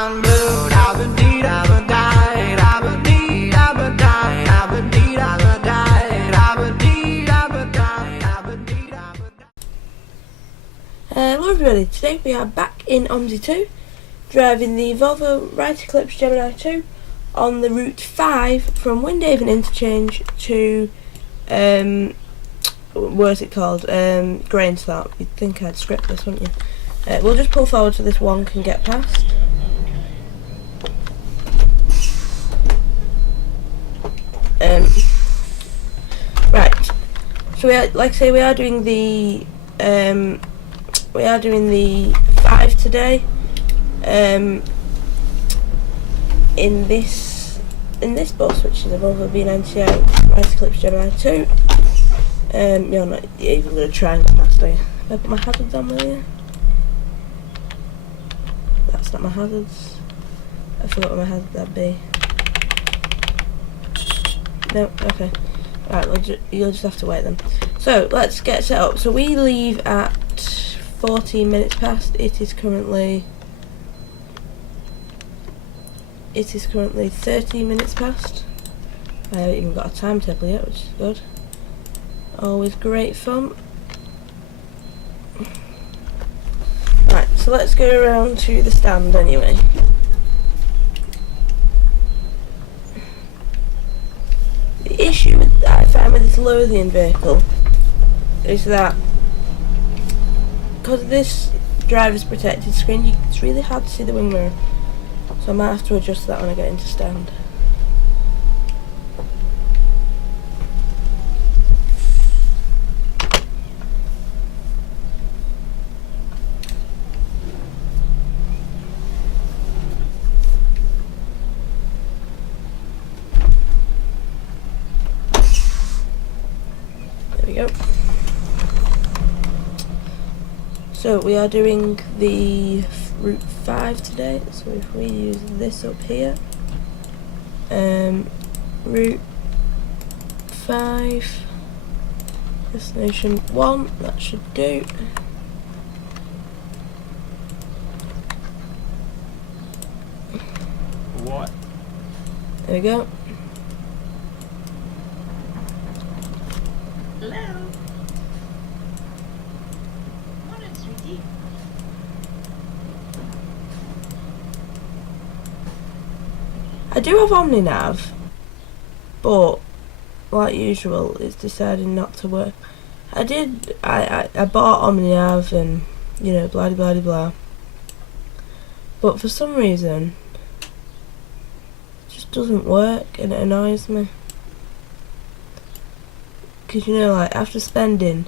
Hello everybody, today we are back in Omsi 2, driving the Volvo Right Eclipse Gemini 2 on the Route 5 from Windhaven interchange to, what's it called, Grainsthorpe. You'd think I'd script this, wouldn't you? We'll just pull forward so this one can get past. Right, so we are, like I say, we are doing the 5 today. In this bus, which is a Volvo B98 Right Eclipse Gemini 2. You're not even going to try and go past, are you? Have I put my hazards on with you? That's not my hazards. I forgot what my hazards would be. No, okay. Right, you'll just have to wait then. So let's get set up. So we leave at 14 minutes past. It is currently 13 minutes past. I haven't even got a timetable yet, which is good. Always great fun. Right, so let's go around to the stand anyway. The issue that I find with this Lothian vehicle is that because of this driver's protected screen, it's really hard to see the wing mirror. So I might have to adjust that when I get into stand. There we go. So we are doing the Route 5 today, so if we use this up here, Route 5, destination 1, that should do. What? There we go. Hello. Morning, sweetie. I do have OmniNav, but like usual, it's deciding not to work. I bought OmniNav and, you know, blah blah blah blah. But for some reason, it just doesn't work and it annoys me. Because, you know, like, after spending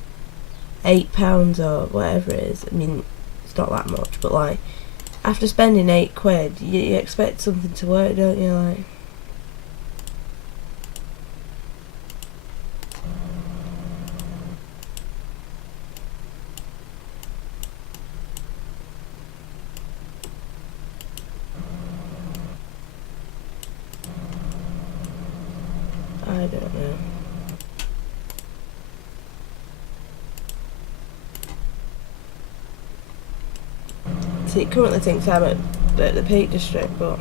£8 or whatever it is, I mean, it's not that much, but like, after spending £8, you expect something to work, don't you? Like, I don't know. See, it currently thinks I'm at the Peak District, but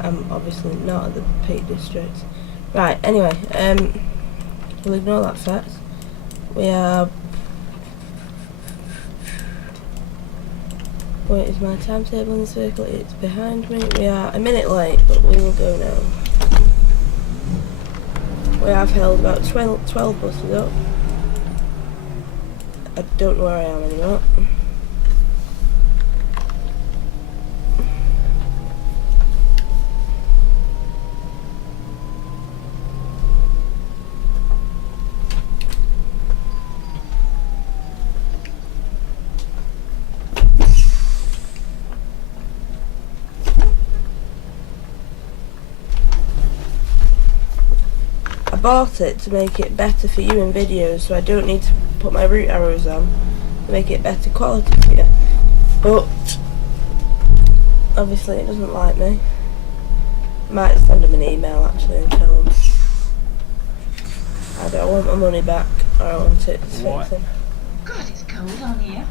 I'm obviously not at the Peak District. Right, anyway, we'll ignore that fact. We are... Wait, is my timetable in this vehicle? It's behind me. We are a minute late, but we will go now. We have held about 12 buses up. I don't know where I am anymore. I bought it to make it better for you in videos, so I don't need to put my route arrows on to make it better quality for you. But obviously it doesn't like me. I might send them an email actually and tell them either I want my money back or I want it fixing. God, it's cold on here.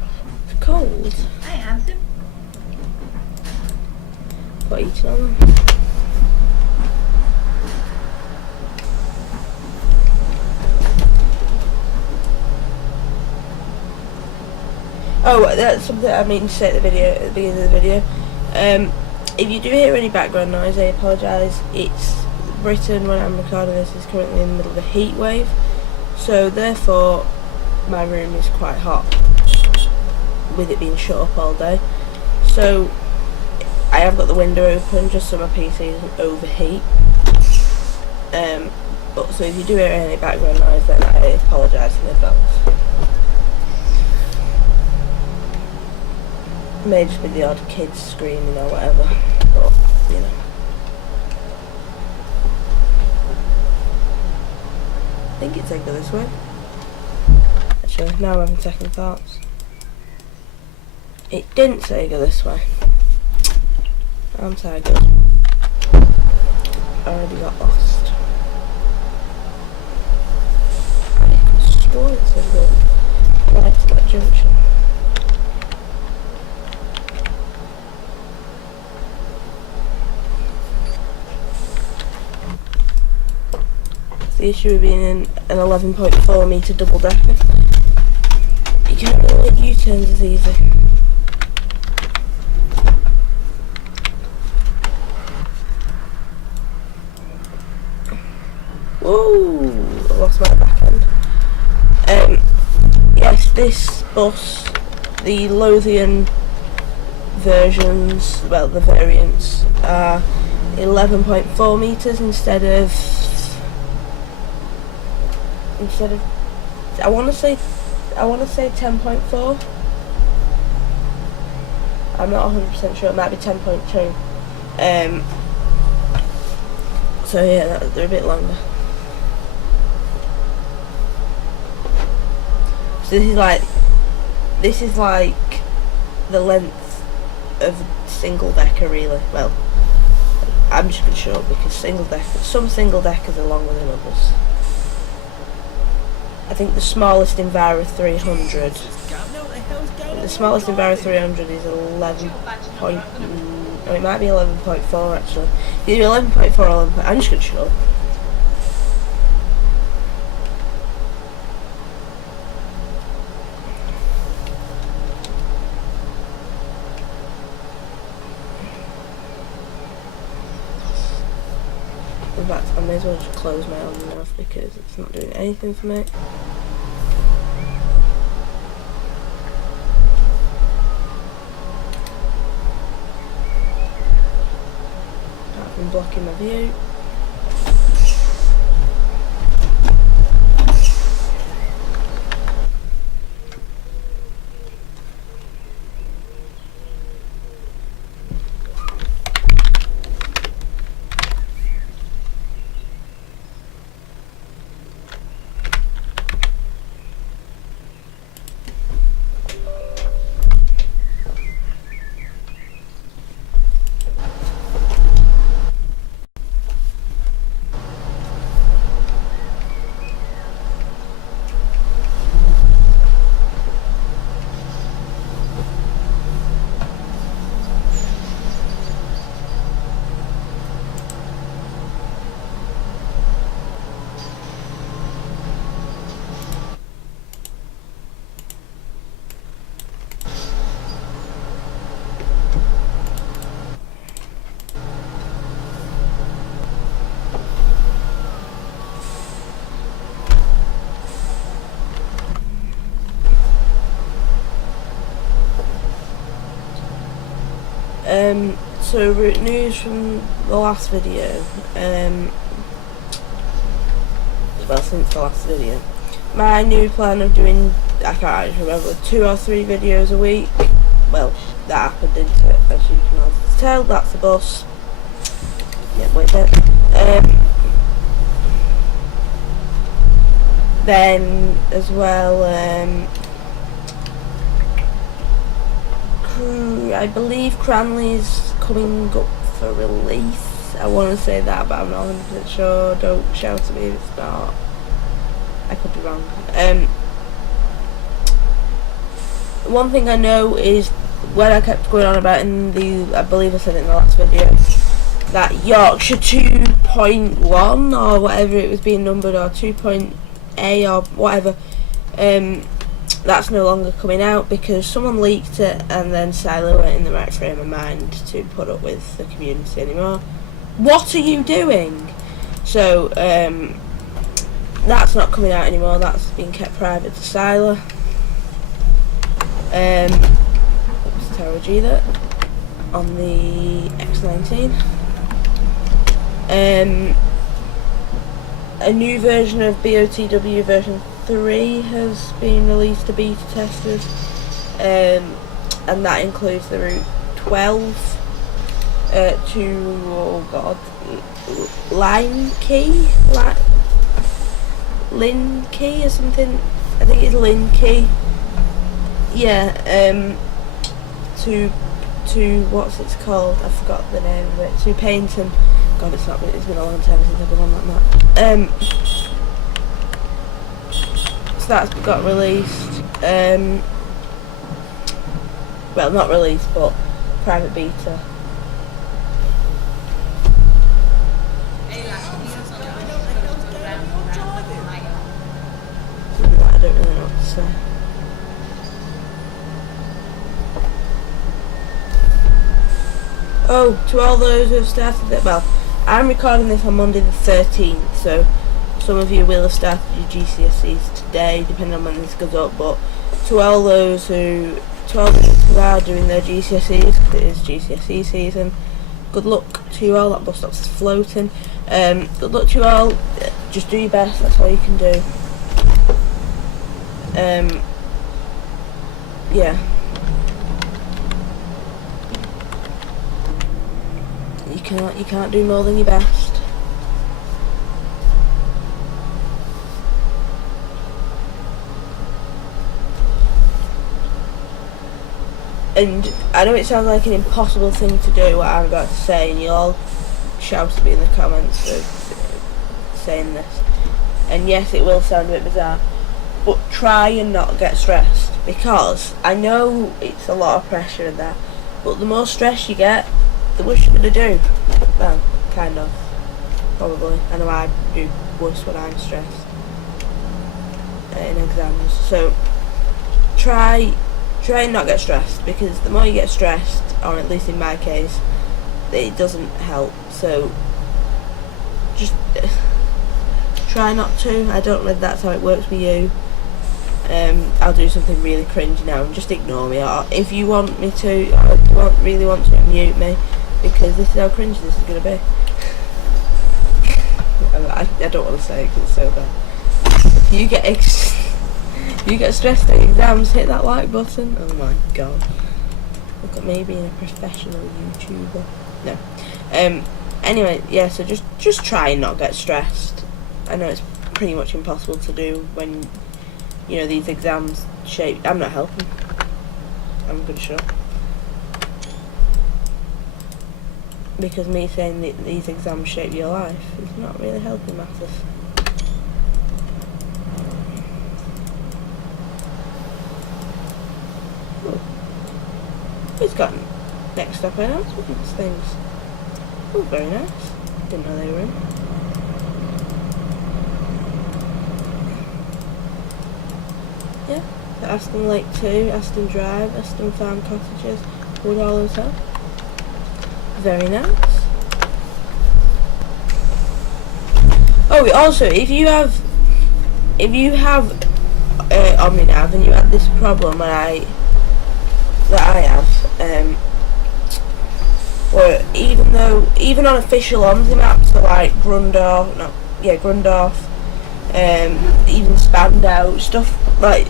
It's cold. Hi, handsome. got eaten on them. Oh, that's something I mean to say at the beginning of the video. If you do hear any background noise, I apologise. It's Britain, when I'm recording this, is currently in the middle of a heat wave, so therefore my room is quite hot, with it being shut up all day. So I have got the window open just so my PC doesn't overheat. But so if you do hear any background noise, then I apologise in advance. It may just be the odd kids screaming or whatever, but you know. I think it's go this way. Actually, now I'm having second thoughts. It didn't say go this way. I'm sorry, good. I already got lost. I could have sworn it said go right to that junction. The issue with being in an 11.4 metre double decker, you can't really make U-turns as easy. Whoa! I lost my back end. Yes, this bus, the Lothian versions, well, the variants are 11.4 metres instead of I want to say 10.4. I'm not 100% sure. It might be 10.2. So yeah, they're a bit longer. So this is like the length of a single decker, really. Well, I'm just gonna show up because some single deckers are longer than others. I think the smallest Enviro 300. The smallest Enviro 300 is 11 point. Oh, it might be 11.4 actually. Either 11.4 or 11. I'm just gonna show up. In fact, I may as well just close my own mouth because it's not doing anything for me. Apart from blocking my view. So news from the last video, well, since the last video, my new plan of doing, I can't actually remember, 2 or 3 videos a week, well, that happened, didn't it, as you can all tell. That's the bus. Yeah, wait there. Then, as well, I believe Cranley's coming up for release. I want to say that, but I'm not 100% sure. Don't shout at me if it's not. I could be wrong. One thing I know is when I kept going on about in the, I believe I said it in the last video, that Yorkshire 2.1 or whatever it was being numbered, or 2.A or whatever, that's no longer coming out because someone leaked it and then Silo weren't in the right frame of mind to put up with the community anymore. What are you doing? So that's not coming out anymore, that's been kept private to Silo. It's Terra G that on the X19. A new version of BOTW version 3 has been released to beta testers, and that includes the route 12 to, oh god, Line Key or something. I think it's Lin Key. Yeah, to what's it called? I forgot the name of it. To Paynton. God, it's been a long time since I've been on that map. So that's got released. Well, not released, but private beta. I don't really know what to say. Oh, to all those who have started it, well, I'm recording this on Monday the 13th, so some of you will have started your GCSEs today, depending on when this goes up, but to all those who are doing their GCSEs, because it is GCSE season, good luck to you all. That bus stop's floating. Good luck to you all. Just do your best, that's all you can do. Yeah. You can't do more than your best. And I know it sounds like an impossible thing to do, what I'm about to say, and you'll all shout at me in the comments of saying this. And yes, it will sound a bit bizarre, but try and not get stressed, because I know it's a lot of pressure and that, but the more stress you get, the worse you're going to do. Well, kind of. Probably. I know I do worse when I'm stressed in exams. So, try and not get stressed, because the more you get stressed, or at least in my case, it doesn't help. So, just try not to. I don't know if that's how it works with you. I'll do something really cringe now and just ignore me, or if you want me to, or if you really want to, mute me, because this is how cringe this is going to be. I don't want to say it because it's so bad. If you get stressed at exams, hit that like button. Oh my god. Look at me being a professional YouTuber. No. Anyway, yeah, so just try and not get stressed. I know it's pretty much impossible to do when, you know, these exams shape. I'm not helping. I'm pretty sure. Because me saying that these exams shape your life is not really helping matters. Oh. Who's got next up announcements things? Oh, very nice. Didn't know they were in. Yeah, so Aston Lake 2, Aston Drive, Aston Farm Cottages, Woodall Hotel. Very nice. Oh, also, if you have OmniNav and you had this problem that I have, where even on official Omsi maps, so like Grundorf, even Spandau, stuff like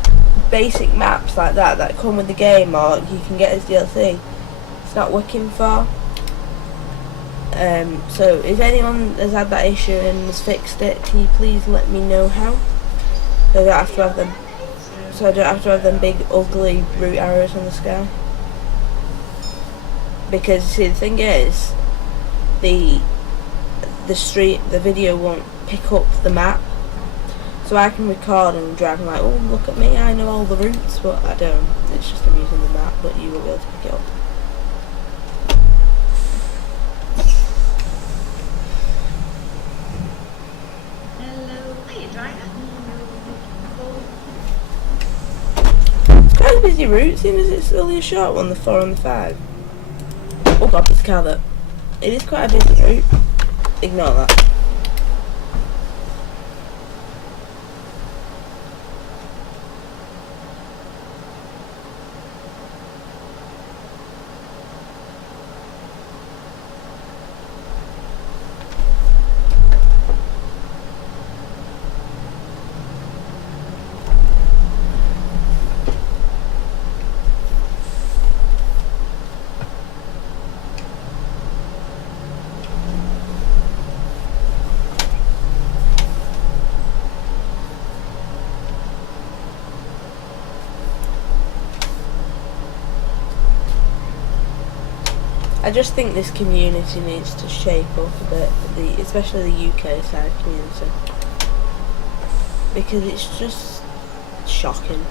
basic maps like that come with the game or you can get as DLC, it's not working for. So if anyone has had that issue and has fixed it, can you please let me know how? So I don't have to have them big ugly route arrows on the sky. Because see, the thing is, the video won't pick up the map. So I can record and drive and like, oh look at me, I know all the routes, but I don't. It's just I'm using the map, but you won't be able to pick it up. Hello. Hey, driver. It's quite a busy route, seeing as it's only a short one, the 4 and the 5. Oh god, there's a car there. It is quite a busy route. Ignore that. I just think this community needs to shape up a bit, especially the UK side community, because it's just shocking.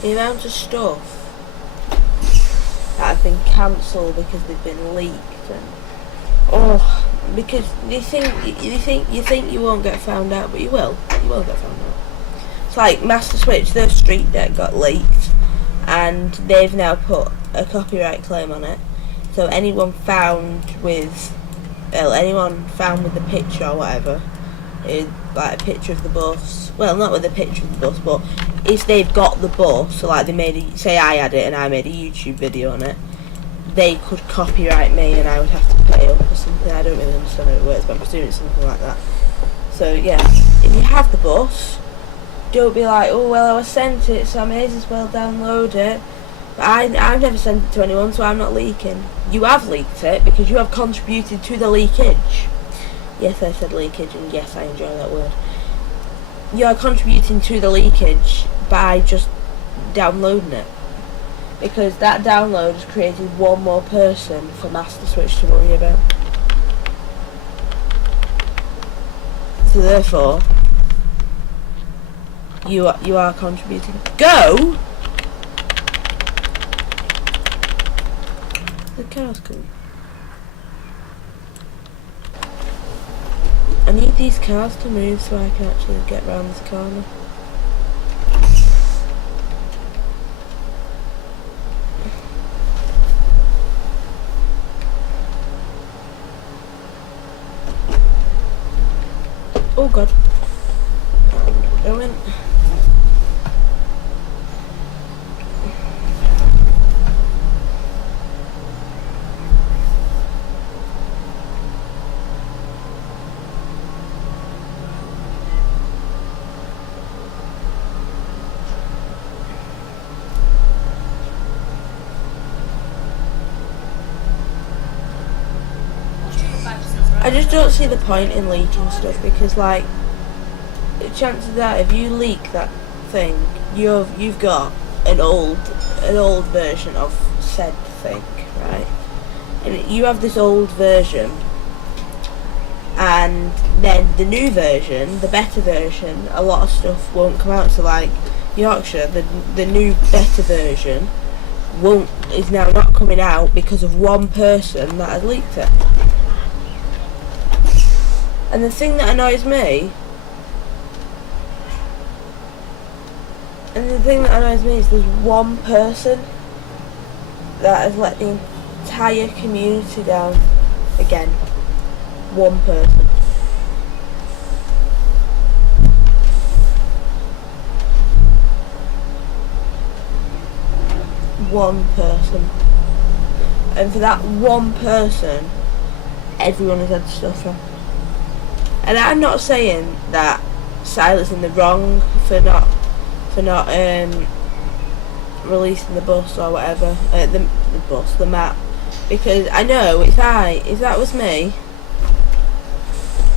The amount of stuff that have been cancelled because they've been leaked, and because you think you won't get found out, but you will get found out. It's like Master Switch, their street deck got leaked, and they've now put a copyright claim on it. So anyone found with the picture or whatever, like a picture of the bus. Well, not with a picture of the bus, but if they've got the bus, so like say I had it and I made a YouTube video on it, they could copyright me and I would have to pay up or something. I don't really understand how it works, but I'm presuming it's something like that. So yeah, if you have the bus, don't be like, oh well, I was sent it, so I may as well download it. But I've never sent it to anyone, so I'm not leaking. You have leaked it because you have contributed to the leakage. Yes, I said leakage, and yes, I enjoy that word. You are contributing to the leakage by just downloading it, because that download has created one more person for Master Switch to worry about. So therefore, you are contributing. Go! The car's coming. I need these cars to move so I can actually get round this corner. Oh god. Going. I just don't see the point in leaking stuff, because like, chances are if you leak that thing, you've got an old version of said thing, right? And you have this old version, and then the new version, the better version, a lot of stuff won't come out. So like Yorkshire, the new better version is now not coming out because of one person that has leaked it. And the thing that annoys me, is there's one person that has let the entire community down again. One person. One person. And for that one person, everyone has had to suffer. And I'm not saying that Silas in the wrong for not releasing the bus or whatever, the map, because I know if that was me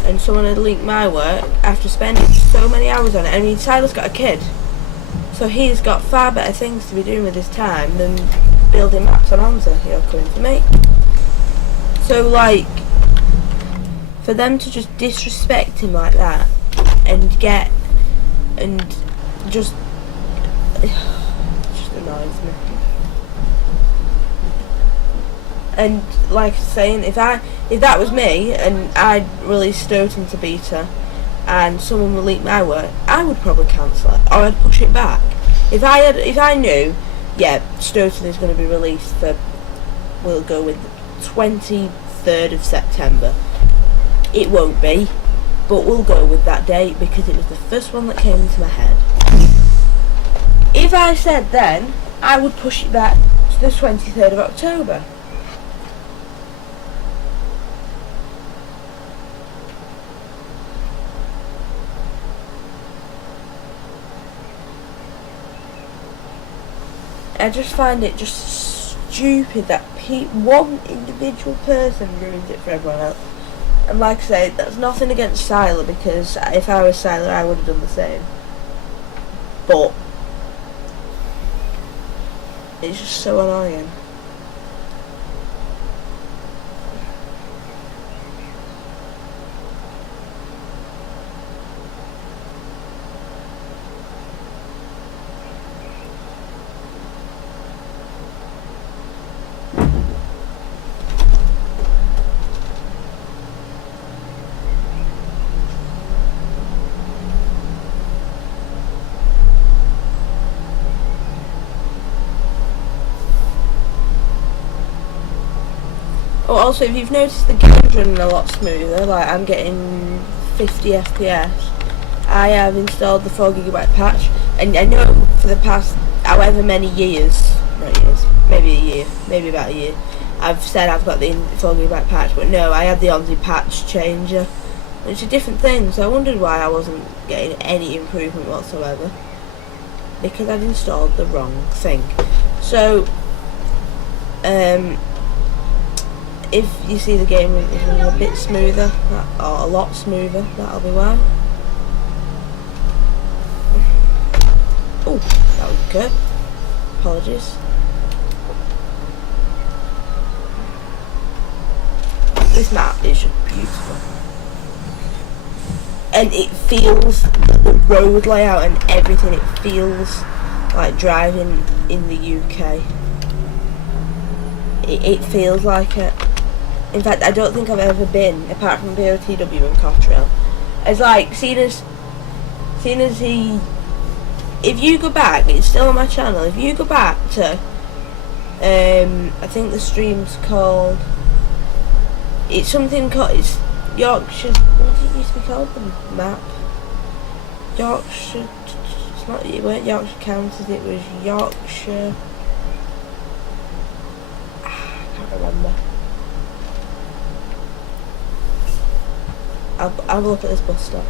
and someone had linked my work after spending so many hours on it. I mean, Silas got a kid, so he's got far better things to be doing with his time than building maps on Omsi. You're coming for me. So like, for them to just disrespect him like that, and get and just annoys me. And like saying, if that was me and I'd release Stoughton to beta and someone would leak my work, I would probably cancel it or I'd push it back. If I knew, yeah, Stoughton is going to be released for, we'll go with the 23rd of September. It won't be, but we'll go with that date because it was the first one that came into my head. If I said then, I would push it back to the 23rd of October. I just find it just stupid that one individual person ruins it for everyone else. And like I say, that's nothing against Siler, because if I was Siler I would have done the same. But it's just so annoying. Oh, also, if you've noticed the game's running a lot smoother, like I'm getting 50 FPS, I have installed the 4GB patch, and I know for the past however many years, maybe a year, maybe about a year, I've said I've got the 4GB patch, but no, I had the Omsi patch changer. It's a different thing, so I wondered why I wasn't getting any improvement whatsoever, because I'd installed the wrong thing. So, if you see the game is running a bit smoother, or a lot smoother, that'll be why. Oh, that was good. Apologies. This map is just beautiful. And it feels, the road layout and everything, it feels like driving in the UK. It feels like it. In fact, I don't think I've ever been, apart from BOTW and Cottrell. It's like, seeing as he, if you go back, it's still on my channel, if you go back to, I think the stream's called, it's something called, it's Yorkshire, what did it used to be called, the map? Yorkshire, it's not, it weren't Yorkshire Counties, it was Yorkshire, I can't remember. I'll have a look at this bus stop.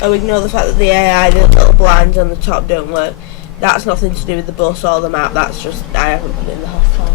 Oh, ignore the fact that the AI, the little blinds on the top don't work. That's nothing to do with the bus or the map, that's just, I haven't put it in the hot time.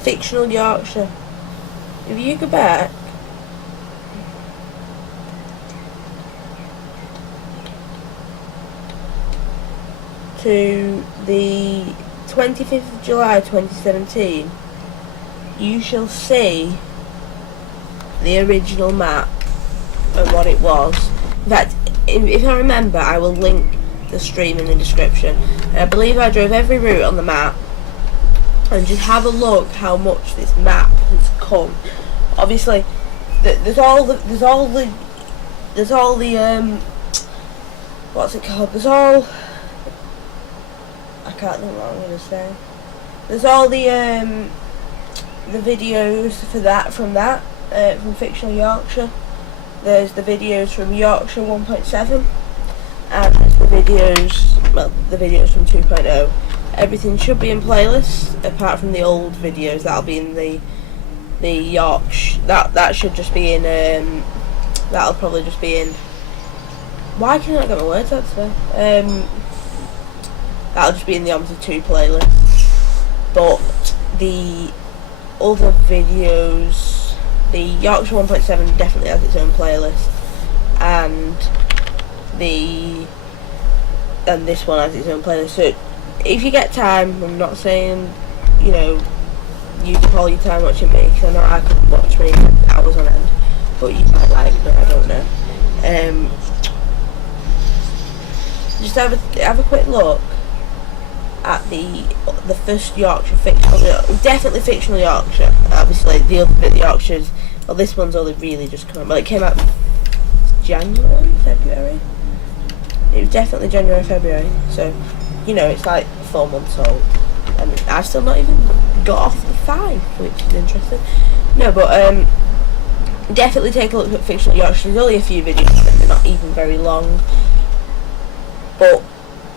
Fictional Yorkshire. If you go back to the 25th of July 2017, you shall see the original map and what it was. In fact, if I remember, I will link the stream in the description. And I believe I drove every route on the map. And just have a look how much this map has come. Obviously, there's all the what's it called? There's all, I can't think what I'm gonna say. There's all the videos for that from Fictional Yorkshire. There's the videos from Yorkshire 1.7, and there's the videos from 2.0. everything should be in playlists apart from the old videos. That'll be in the Yorkshire. That should just be in. That'll probably just be in. Why can I not get my words out today? That'll just be in the Omsi 2 playlist. But the other videos, the Yorkshire 1.7 definitely has its own playlist, and this one has its own playlist. So if you get time, I'm not saying, you know, use up all your time watching me, because I know I could watch me hours on end, but you might like me, I don't know. Just have a quick look at the first Yorkshire fictional, definitely fictional Yorkshire. Obviously the other bit, the Yorkshire's, well, this one's only really just come out, but it came out January, February. It was definitely January, February. So, you know, it's like 4 months old, and I've still not even got off the 5, which is interesting. No, but definitely take a look at fictional Yorkshire. There's only a few videos on it; they're not even very long. But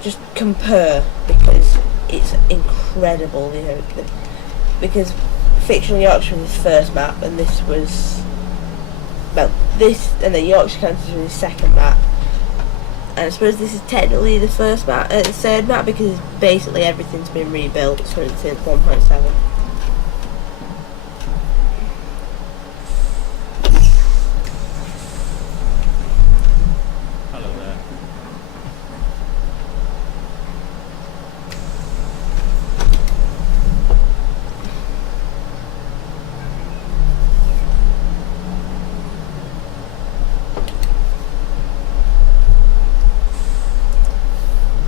just compare, because it's incredible, you know, because fictional Yorkshire was his first map, and this was, well, this and then Yorkshire County was his second map, and I suppose this is technically the first map, the third map, because basically everything's been rebuilt since 1.7.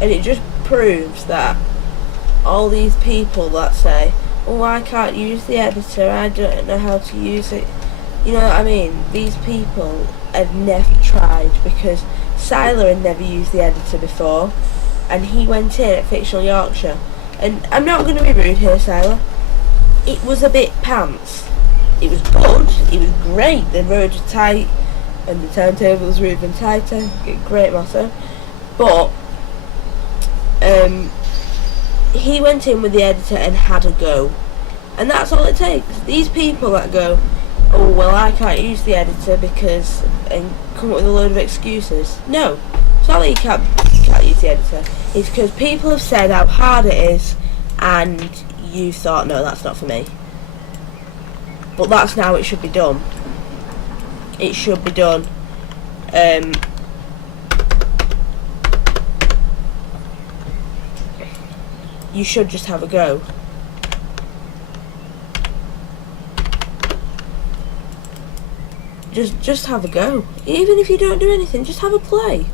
And it just proves that all these people that say, oh, I can't use the editor, I don't know how to use it, you know what I mean? These people have never tried, because Siler had never used the editor before, and he went in at Fictional Yorkshire. And I'm not going to be rude here, Siler. It was a bit pants. It was good, it was great, the roads were tight, and the turntables were even tighter, great motto. But he went in with the editor and had a go, and that's all it takes. These people that go, oh well, I can't use the editor because, and come up with a load of excuses. No, it's not that you can't use the editor. It's because people have said how hard it is, and you thought, no, that's not for me. But that's now it should be done. It should be done. You should just have a go. Just have a go. Even if you don't do anything, just have a play.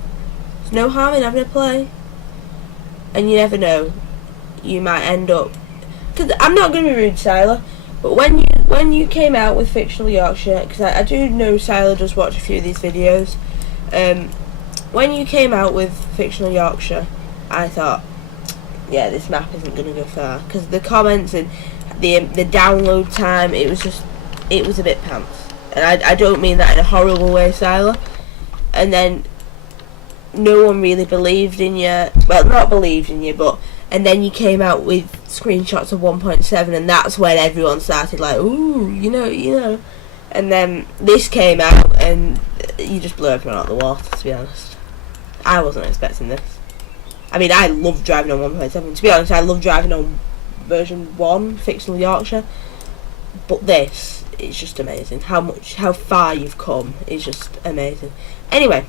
There's no harm in having a play. And you never know, you might end up, because I'm not going to be rude, Siler, but when you came out with Fictional Yorkshire, because I do know Siler does watch a few of these videos, when you came out with Fictional Yorkshire, I thought, yeah, this map isn't going to go far, because the comments and the download time, it was a bit pants. And I don't mean that in a horrible way, Siler. And then no one really believed in you. Well, not believed in you, but and then you came out with screenshots of 1.7, and that's when everyone started like, ooh, you know. And then this came out, and you just blew everyone out of the water, to be honest. I wasn't expecting this. I mean, I love driving on 1.7. To be honest, I love driving on version 1, Fictional Yorkshire. But this, it's just amazing. How far you've come is just amazing. Anyway,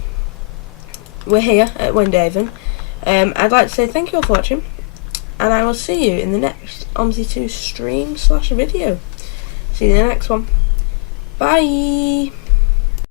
we're here at Windhaven. I'd like to say thank you all for watching, and I will see you in the next Omsi 2 stream / video. See you in the next one. Bye!